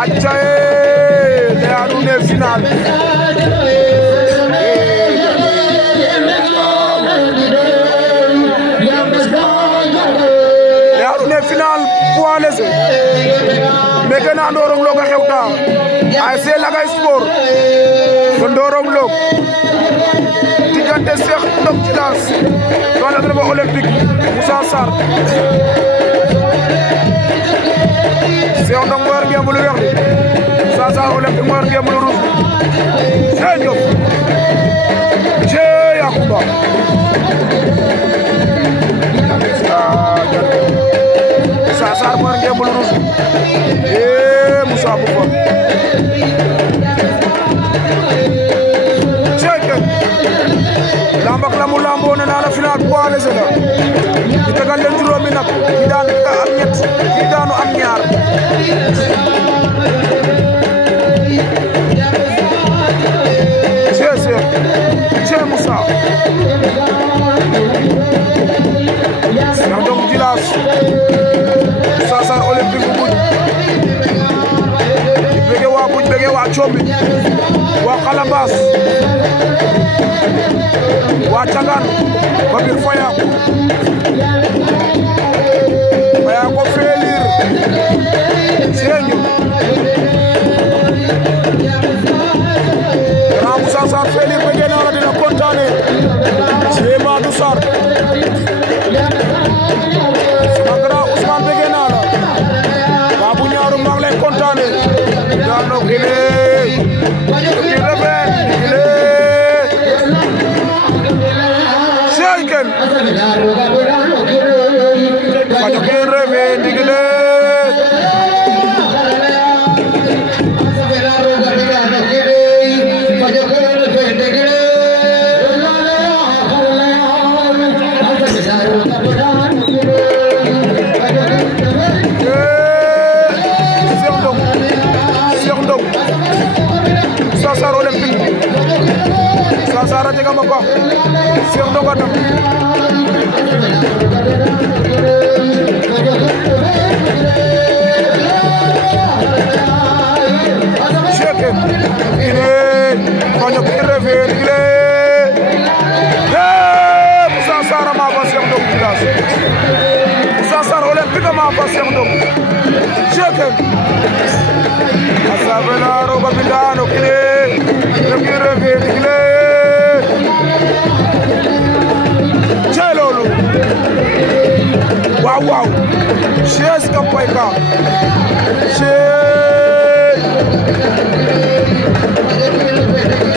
Achaye le adune final le adune final poids léger meke na Ndorong Log a xewta ASC Lagay Sport to Ndorong Log diggante Cheikh Ndong Djilass to la refa olympique Moussa Sarr Cheikh Ndong mo yor ngemb lu weex li Moussa Sarr olympique mo yor ngemb lu rouge Cheikh Ndong Cheikh Yakuba Moussa Sarr mo yor ngemb lu rouge Moussa Bouba lambak la mu lambo na la final poids léger la ñu tegal leen juróomi nag ki daan am ñett ki daanu am ñaar Cheikh Moussa Cheikh Ndong Djilass Moussa Sarr olympique bu Buj di bëgge waa Buj bëgge waa Combi waa Kalabas waa Cangaan ba biir Fayaako feelir seeñu Grand Moussa Sarr feelir bëgge naa la dina kontaane Cheikh Madou Sarr sama grand Ousmane bëgge naa la Babou Ñaaru maa ngi lay kontaane daano kile ki reben kile Cheikh Fajo ke rebe ndigile Cheikh Ndong Moussa Sarr olympique Moussa Sarr a jega ma ba Cheikh Ndong a dam Cheikh ine faño ke refe ndigile Moussa Sarr a maafa Cheikh Ndong Djilass Moussa Sarr olympique a maafa Cheikh Ndong Cheikh a safela roga bindano kine ke refe ndigile cey loolu waaw waaw Cheikh Kampay ka